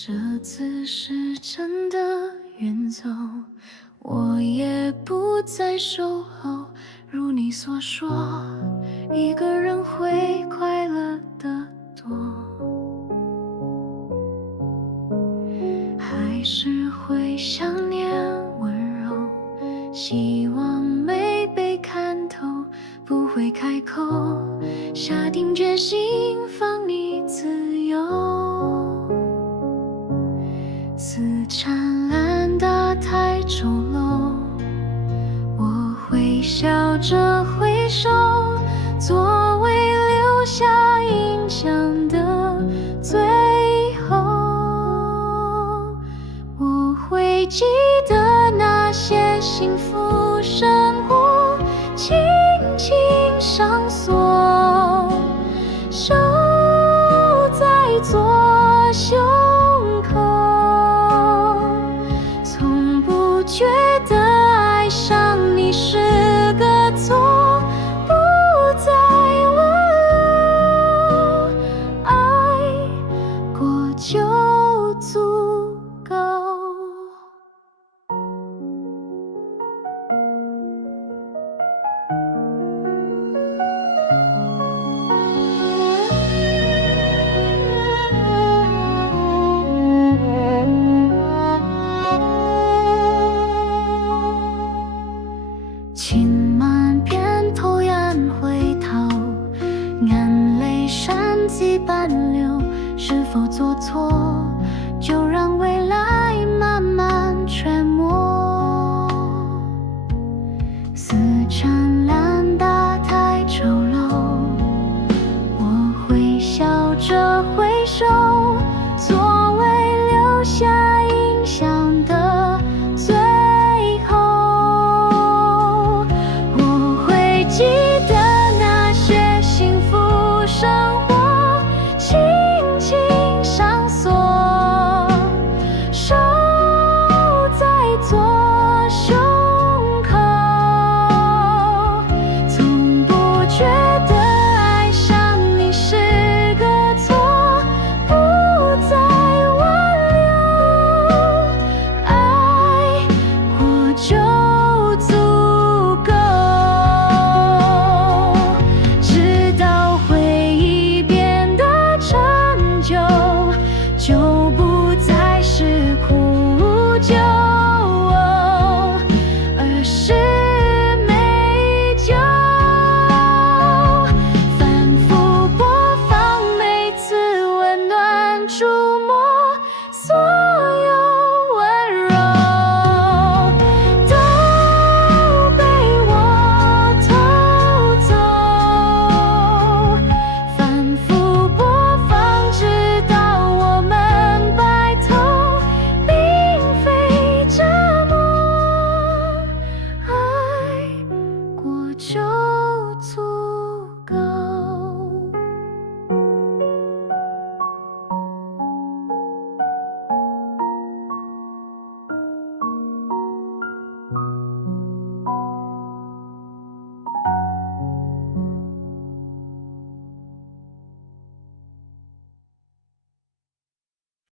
这次是真的远走，我也不再守候。如你所说，一个人会快乐得多，还是会想念温柔，希望没被看透，不会开口，下定决心放你自由。似灿烂的太丑陋，我会笑着挥手，作为留下印象的最后。我会记得那些幸福生活，轻轻上锁，守在左胸口。从不觉得爱上你是个错，不再问了，爱过就足够。情满边头眼回头，眼泪山积半流，是否做错？就让未来